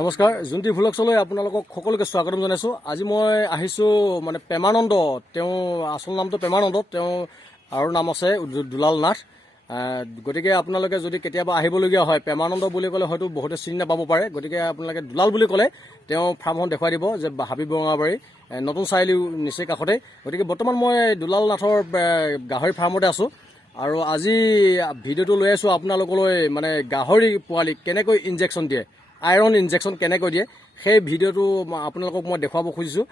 নমস্কাৰ জুন্টি ভ্লগছলৈ আপোনালোকক সকলোকে স্বাগতম জনাইছোঁ। আজি মই আহিছোঁ মানে প্ৰেমানন্দ, তেওঁ আচল নামটো প্ৰেমানন্দ, তেওঁ আৰু নাম আছে দুলাল নাথ। গতিকে আপোনালোকে যদি কেতিয়াবা আহিবলগীয়া হয়, প্ৰেমানন্দ বুলি ক'লে হয়তো বহুতে চিনি নাপাব পাৰে। গতিকে আপোনালোকে দুলাল বুলি ক'লে তেওঁ ফাৰ্মখন দেখুৱাই দিব যে হাবি বঙাবাৰী নতুন চাৰিআলি নিচেই কাষতে। গতিকে বৰ্তমান মই দুলাল নাথৰ গাহৰি ফাৰ্মতে আছোঁ আৰু আজি ভিডিঅ'টো লৈ আছোঁ আপোনালোকলৈ, মানে গাহৰি পোৱালি কেনেকৈ ইনজেকশ্যন দিয়ে, আইৰণ ইনজেকশ্যন কেনেকৈ দিয়ে সেই ভিডিঅ'টো আপোনালোকক মই দেখুৱাব খুজিছোঁ।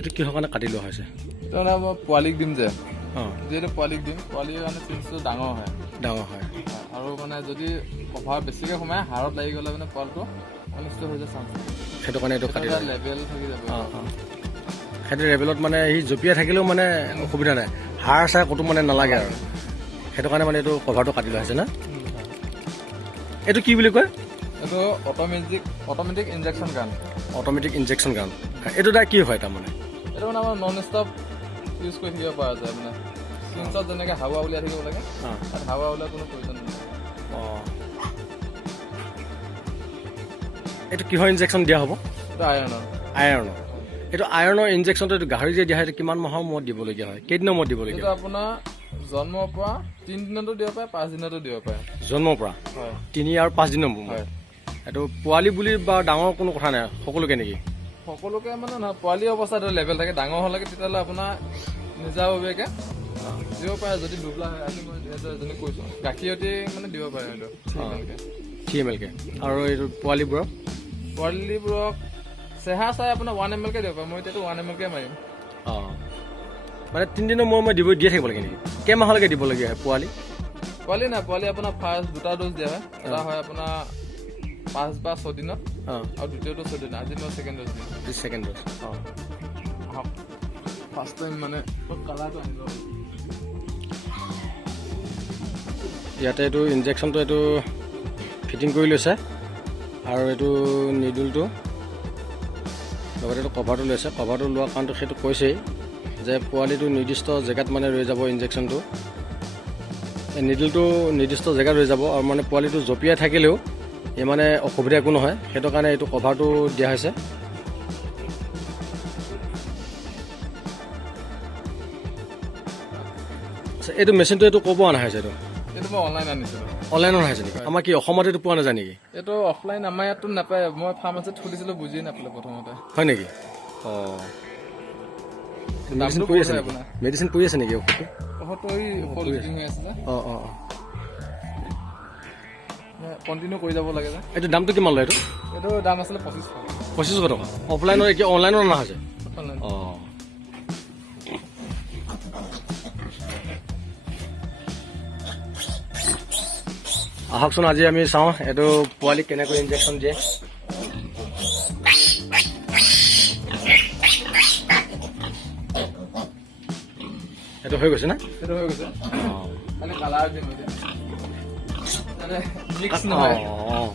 এইটো কিহৰ কাৰণে কাটি লোৱা হৈছে? পোৱালিক দিম যে, অঁ, যিহেতু পোৱালিক দিম, পোৱালিৰ কাৰণে চিনছটো ডাঙৰ হয় আৰু মানে যদি কভাৰ বেছিকৈ সোমাই হাড়ত লাগি গ'লে মানে পোৱালিটো অনিষ্ট হৈ যায় চান্স। সেইটো কাৰণে এইটো কাটি লেভেল থাকি যাব। সেইটো লেভেলত মানে সি জঁপিয়াই থাকিলেও মানে অসুবিধা নাই, হাড় চাৰ ক'তো মানে নালাগে আৰু সেইটো কাৰণে মানে এইটো কভাৰটো কাটি লোৱা হৈছে না। এইটো কি বুলি কয়? এইটো অট'মেটিক ইনজেকশ্যন গান। অট'মেটিক ইনজেকশ্যন গান। এইটো তাৰ কি হয় তাৰমানে? এইটো মানে আমাৰ নন ষ্টপ ইউজ কৰি থাকিব পৰা যায়। মানে চিনছত যেনেকৈ হাৱা উলিয়াই থাকিব লাগে, তাত হাৱা উলিয়াৰ কোনো প্ৰয়োজন নাই। অঁ, এইটো কিহৰ ইনজেকশ্যন দিয়া হ'ব? এইটো আইৰণৰ। আইৰণৰ। এইটো আইৰণৰ ইনজেকশ্যনটো এইটো গাহৰি যে দিয়া হয়, কিমান মাহৰ মূৰত দিবলগীয়া হয়, কেইদিনৰ মূৰত দিবলগীয়া এইটো হয়? আপোনাৰ জন্মৰ পৰা 3 দিনতো দিব পাৰে, 5 দিনতো দিব পাৰে। জন্মৰ পৰা হয়, 3 আৰু 5 দিনৰ মূৰত? হয়। এইটো পোৱালি বুলি বা ডাঙৰ কোনো কথা নাই, সকলোকে নেকি? সকলোকে মানে নহয়, পোৱালি অৱস্থাত লেভেল থাকে, ডাঙৰ হ'লেকে তেতিয়াহ'লে আপোনাৰ নিজাববীয়াকৈ দিব পাৰে। যদি দুবলা হয়, আজি মই এজনী কৈছোঁ গাখীৰতে মানে দিব পাৰে। এইটো 3 ml কে। আৰু এইটো পোৱালিবোৰক চেহেৰা চাই আপোনাৰ 1 ml কে দিব পাৰে। মই এতিয়াতো 1 ml কে মাৰিম। অঁ, মানে 3 দিনৰ মূৰে মূৰে দিয়ে থাকিব লাগে নেকি? কেইমাহলৈকে দিবলগীয়া হয় পোৱালি? পোৱালি নাই, পোৱালি আপোনাৰ ফাৰ্ষ্ট 2টা ড'জ দিয়া হয়। এটা হয় আপোনাৰ 5 বা 6 দিনত, আৰু দ্বিতীয়টো 6 দিনত। আজি মই ছেকেণ্ড ড'জ দিম। Second dose. অঁ, ফাৰ্ষ্ট টাইম মানে কালাৰটো আনিব। ইয়াতে এইটো ইনজেকশ্যনটো এইটো ফিটিং কৰি লৈছে আৰু এইটো নিডুলটো লগতে এইটো কভাৰটো লৈছে। কভাৰটো লোৱাৰ কাৰণটো সেইটো কৈছেই যে পোৱালিটো নিৰ্দিষ্ট জেগাত মানে ৰৈ যাব ইনজেকশ্যনটো, নিডলটো নিৰ্দিষ্ট জেগাত ৰৈ যাব আৰু মানে পোৱালিটো জঁপিয়াই থাকিলেও এই মানে অসুবিধা একো নহয়, সেইটো কাৰণে এইটো কভাৰটো দিয়া হৈছে। এইটো মেচিনটো এইটো ক'ব অনা হৈছে? এইটো মই অনলাইন আনিছিলোঁ। অনলাইনত অনাইছে নেকি? আমাৰ কি অসমত এইটো পোৱা নাযায় নেকি? এইটো অফলাইন আমাৰ ইয়াততো নাপায়। মই ফাৰ্মাচীত সুধিছিলোঁ, বুজিয়ে নাপালোঁ প্ৰথমতে। হয় নেকি? অঁ, মেডিচিন পৰি আছে নেকি? মেডিচিন পৰি আছে নেকি ঔষধটো? ঔষধটো এই পলিচিং হৈ আছে যে। অঁ অঁ অঁ, কণ্টিনিউ কৰি যাব লাগে যে। এইটো দামটো কিমান লয়? এইটো দাম আছিলে 2500। 2500 টকা। অফলাইনত এতিয়া অনলাইনত অনা হৈছে? অঁ, আহকচোন আজি আমি চাওঁ এইটো পোৱালি কেনেকৈ ইনজেকশ্যন দিয়ে। এইটো হৈ গৈছে না? সেইটো হৈ গৈছে। অঁ, খালি কালাৰ দিম এতিয়া, মানে মিক্স নহয়। অঁ,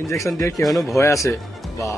ইনজেকশ্যন দিয়াৰ কিয়নো ভয় আছে বা।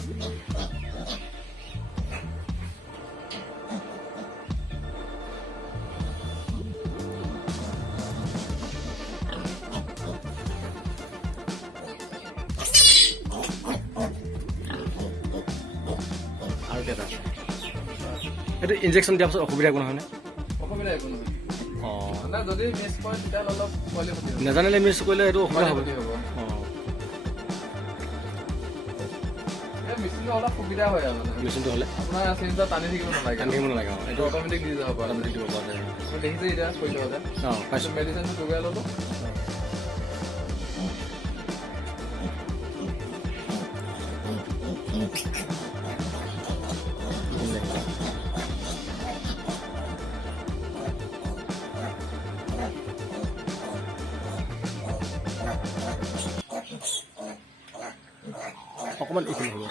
আৰু কেইটা এইটো ইনজেকশ্যন দিয়াৰ পাছত অসুবিধা একো নহয়নে? অসুবিধা একো নহয়। অঁ মানে যদি মিছ কৰে তেতিয়াহ'লে অলপ পোৱালি ক্ষতি হ'ব। নাজানিলে মিছ কৰিলে এইটো অসুবিধা হ'ব। ক্ষতি হ'ব। অঁ এই মেচিনটো অলপ সুবিধা হয় আৰু মানে মেচিনটো হ'লে আপোনাৰ চিলিণ্ডাৰ টানি থাকিব নালাগে। টানি থাকিব নালাগে। অঁ এইটো অট'মেটিক দি যাব পাৰে। দিব পৰা যায়। আপুনি দেখিছে এতিয়া কৰি থওঁতে অঁ পাইছোঁ। মেডিচিনটো যোগাই ল'লোঁ। অকণমান এইখিনি হ'ব।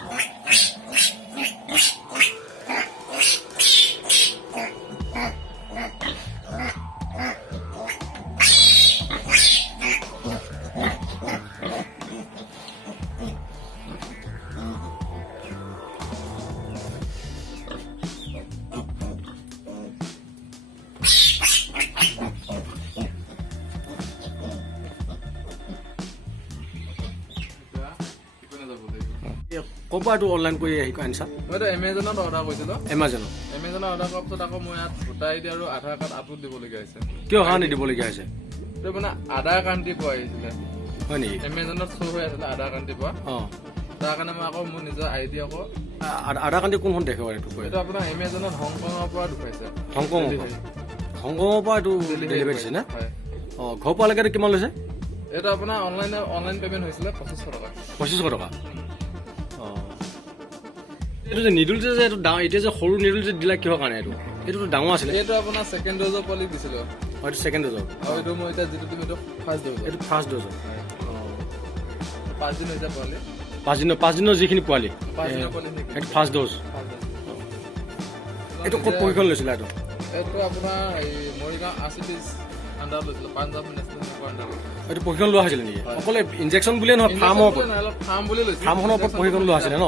ক'ৰ পৰা এইটো অনলাইন কৰি আনিছা? মইতো এমেজনত অৰ্ডাৰ কৰিছিলোঁ। এমাজনত অৰ্ডাৰ কৰাৰ পাছত আকৌ মই ইয়াত ভোটাৰ আইডি আৰু আধাৰ কাৰ্ড আপলোড দিবলগীয়া হৈছে। কিয় কাৰণে দিবলগীয়া হৈছে? এইটো মানে আধাৰ কাৰ্ডটি পোৱা আহিছিলে। হয় নেকি? এমেজনত শ্ব' হৈ আছিলে আধাৰ কাৰ্ডটি পোৱা। অঁ তাৰ কাৰণে মই আকৌ মোৰ নিজৰ আইডি আকৌ আধাৰ কাৰ্ডটো কোনখন দেশৰ এইটো? এইটো আপোনাৰ এমেজনত হংকঙৰ পৰা দেখুৱাইছে। হংকঙৰ পৰা এইটো ডেলিভাৰী দিছে নে? হয়। অঁ ঘৰ পোৱালৈকে কিমান লৈছে? এইটো আপোনাৰ অনলাইন পে'মেণ্ট হৈছিলে 2500 টকা। 2500 টকা। অঁ এইটো যে নিডুল যে এইটো ডাঙৰ এতিয়া যে সৰু নিডুল যে দিলা কিহৰ কাৰণে? এইটোতো ডাঙৰ আছিলে। এইটো আপোনাৰ ছেকেণ্ড ড'জৰ পোৱালি দিছিলোঁ। এইটো ছেকেণ্ড ড'জৰ। আৰু এইটো মই এতিয়া যিটো দিম এইটো ফাৰ্ষ্ট ড'জ। এইটো ফাৰ্ষ্ট ড'জৰ। 5 দিন হৈছে পোৱালি। 5 দিনৰ যিখিনি পোৱালি 5 দিনৰ পোৱালি এইটো ফাৰ্ষ্ট ড'জ। এইটো ক'ত প্ৰশিক্ষণ লৈছিলা? এইটো আপোনাৰ মৰিগাঁও RCT's আণ্ডাৰত লৈছিলোঁ, পাঞ্জাৱ নেশ্যনেল বেংকৰ আণ্ডাৰত। এইটো প্ৰশিক্ষণ লোৱা হৈছিলে নেকি? অকল ইনজেকশ্যন বুলিয়ে নহয়, ফাৰ্মৰ ওপৰত ফাৰ্ম বুলি লৈছিলোঁ। ফাৰ্মখনৰ ওপৰত প্ৰশিক্ষণ লোৱা হৈছিলে ন?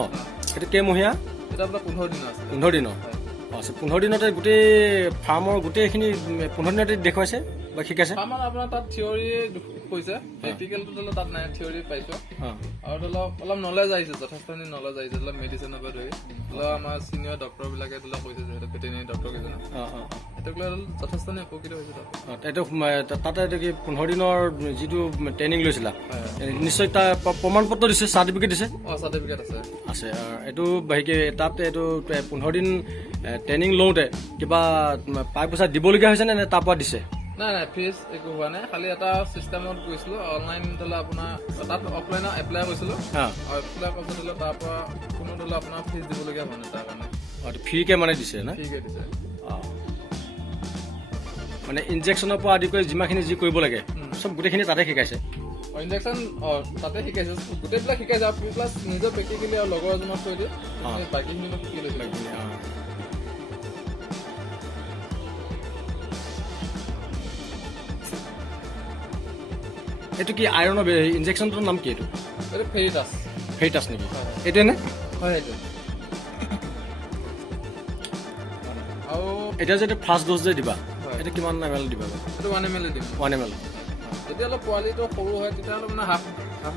এইটো কেইমহীয়া? এইটো আপোনাৰ 15 দিনৰ আছিলে। 15 দিনৰ। আচ্ছা 15 দিনতে গোটেই ফাৰ্মৰ গোটেইখিনি 15 দিনতে দেখুৱাইছে বা শিকাইছে? ফাৰ্মত আপোনাৰ তাত থিয়ৰী কৈছে, প্ৰেক্টিকেলটো ধৰি লওক তাত নাই, থিয়ৰী পাইছোঁ। আৰু ধৰি লওক অলপ নলেজ আহিছে, যথেষ্টখিনি নলেজ আহিছে। ধৰি লওক মেডিচিনৰ পৰা ধৰি ধৰি লওক আমাৰ চিনিয়ৰ ডক্টৰবিলাকে ধৰি লওক কৈছে যে সেইটো ভেটেৰিনেৰী ডক্টৰ কেইজনে সেইটোক লৈ যথেষ্টখিনি উপকৃত হৈছে। তাতে এইটো কি 15 দিনৰ যিটো ট্ৰেইনিং লৈছিলা নিশ্চয় তাৰ প্ৰমাণ পত্ৰ দিছে, চাৰ্টিফিকেট দিছে? চাৰ্টিফিকেট আছে। আছে। এইটো তাত এইটো 15 দিন ট্ৰেইনিং লওঁতে কিবা পইচা দিবলগীয়া হৈছে নে তাৰ পৰা দিছে? নাই ফিজ একো হোৱা নাই। খালি এটা চিষ্টেমত গৈছিলোঁ অনলাইন ধৰি লওক আপোনাৰ তাত অফলাইনত এপ্লাই কৰিছিলোঁ। এপ্লাই কৰাৰ পিছত ধৰি লওক তাৰ পৰা কোনো ধৰি লওক আপোনাৰ ফিজ দিবলগীয়া হোৱা নাই তাৰ কাৰণে। ফ্ৰীকে মানে দিছে না? ফ্ৰীকে দিছে। মানে ইনজেকশ্যনৰ পৰা আদি কৰি যিমানখিনি যি কৰিব লাগে চব গোটেইখিনি তাতে শিকাইছে? ইনজেকশ্যন তাতে শিকাইছে, গোটেইবিলাক শিকাইছে। আৰু প্লাছ নিজৰ প্ৰেক্টিকেলি আৰু লগৰ এজনৰ থৈ দিয়ে বাকীখিনি মই শিকি লৈছোঁ। এইটো কি আইৰণৰ ইনজেকশ্যনটোৰ নাম কি? এইটো ফেৰিটাছ নেকি? এইটোৱে নে? হয় সেইটো। আৰু এতিয়া যে ফাৰ্ষ্ট ড'জ যে দিবা এইটো কিমান ml দিবা? এইটো 1 ml দিম। 1 ml। যেতিয়া অলপ পোৱালিটো সৰু হয় তেতিয়াহ'লে মানে হাফ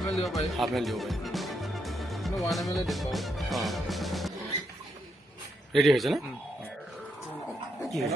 ml দিব পাৰি। হাফ ml দিব পাৰি। মই 1 ml দিম বাৰু। ৰেডি হৈছে না? কি হ'ল?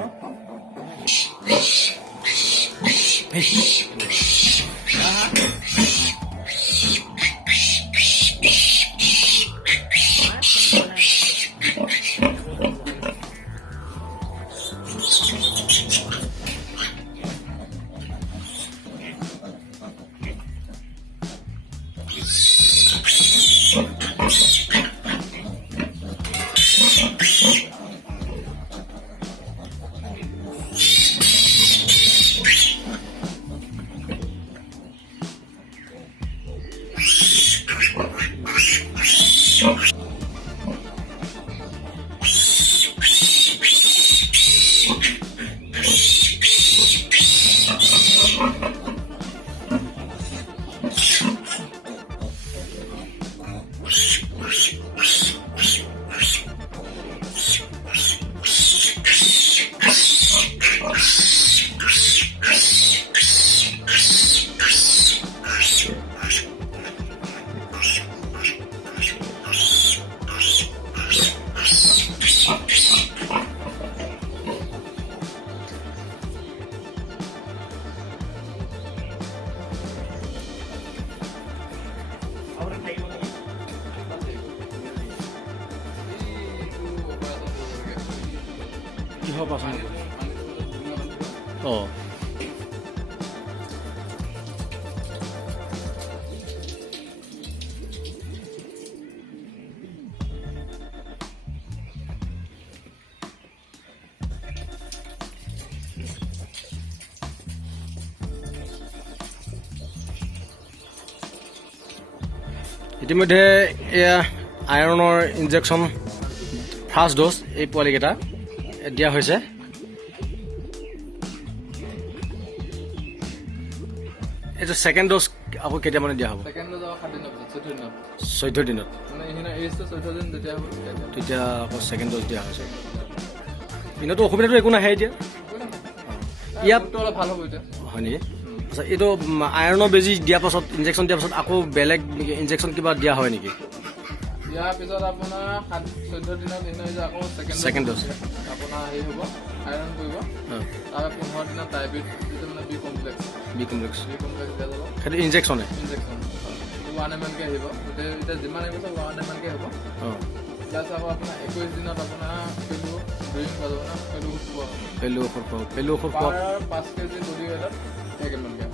পাৰ্চেণ্ট অঁ ইতিমধ্যে এয়া আইৰণৰ ইনজেকশ্যন ফাৰ্ষ্ট ড'জ এই পোৱালিকেইটা দিয়া হৈছে। এইটো ছেকেণ্ড ড'জ আকৌ কেতিয়া মানে দিয়া হ'ব? 14 দিনত তেতিয়া আকৌ ছেকেণ্ড ড'জ দিয়া হৈছে। দিনতো অসুবিধাটো একো নাহে এতিয়া ইয়াত অলপ ভাল হ'ব এতিয়া হয় নেকি? আচ্ছা এইটো আইৰণৰ বেজী দিয়াৰ পাছত ইনজেকশ্যন দিয়াৰ পাছত আকৌ বেলেগ ইনজেকশ্যন কিবা দিয়া হয় নেকি? ইয়াৰ পিছত আপোনাৰ 14 দিনত আকৌ ছেকেণ্ড ড'জ আপোনাৰ হেৰি হ'ব আইৰণ কৰিব। তাৰ 15 দিনত ডায়েবেটিছ যিটো মানে বি কমপ্লেক্স দিয়া যাব। সেইটো ইনজেকশ্যনে 1 ml কে আহিব গোটেই এতিয়া যিমান আহিব চব 1 ml কে হ'ব। প্লাছ আকৌ আপোনাৰ 21 দিনত আপোনাৰ পেলু ড্ৰিং হৈ যাব না পেলু ঔষধ 5 কেজি বডি ৱেটত 1 ml কে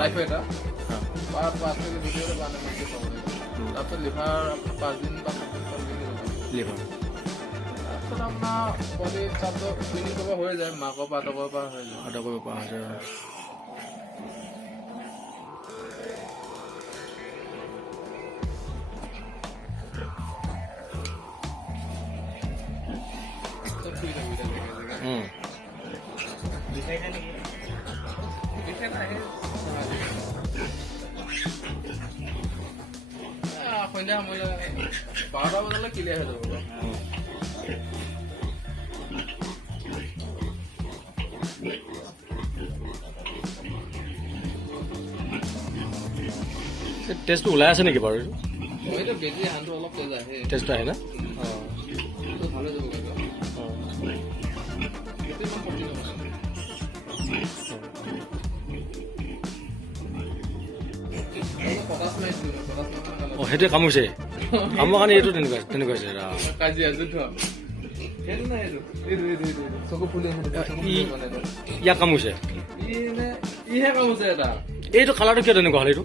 লাইফ এটা 5 কেজি বডি ৱেটত 1 ml কে পাব লাগিব। তাৰপিছত লিভাৰ 5 দিন বা 7 দিন লিভাৰ তাৰপিছত আপোনাৰ বডি চাপটো ক্লিনিং কৰিব হৈ যায়। মাকৰ পৰা আঁতৰ পৰা হৈ যায় সন্ধ্যা সময়লৈ 12টা বজালৈ ক্লিয়াৰ হৈ যাব। টেষ্টটো ওলাই আছে নেকি বাৰু? মইতো বেজি আনটো অলপ তেজ আহে টেষ্টটো আহে না? ভাল হৈ যাব অঁ সেইটোৱে কামুৰিছে কামৰ কাৰণে এইটো তেনেকুৱা হৈছে কাজিয়া যুদ্ধ চকু ফুলি ইয়াক কামুৰিছে ইহে কামুৰিছে এটা এইটো কালাৰটো কিয় তেনেকুৱা হ'ল? এইটো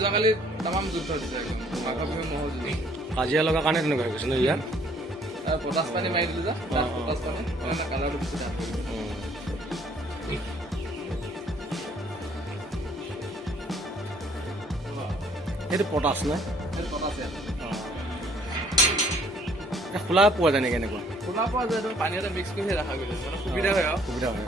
যোৱাকালি তামাম যুদ্ধ দিছে মাঘৰ বিহু মহৰ যুদ্ধ কাজিয়া লগা কাৰণে তেনেকুৱা হৈ গৈছে ন? ইয়াত পটাছ পানী মাৰি দিলো যে পটাছ পানী কালাৰটো বেছি দাম। এইটো পটাছ নে? খোলা পোৱা যায় নেকি? এনেকুৱা খোলা পোৱা যায় পানী এটা মিক্স কৰিহে ৰখা গৈছে মানে সুবিধা হয় আৰু সুবিধা হয়।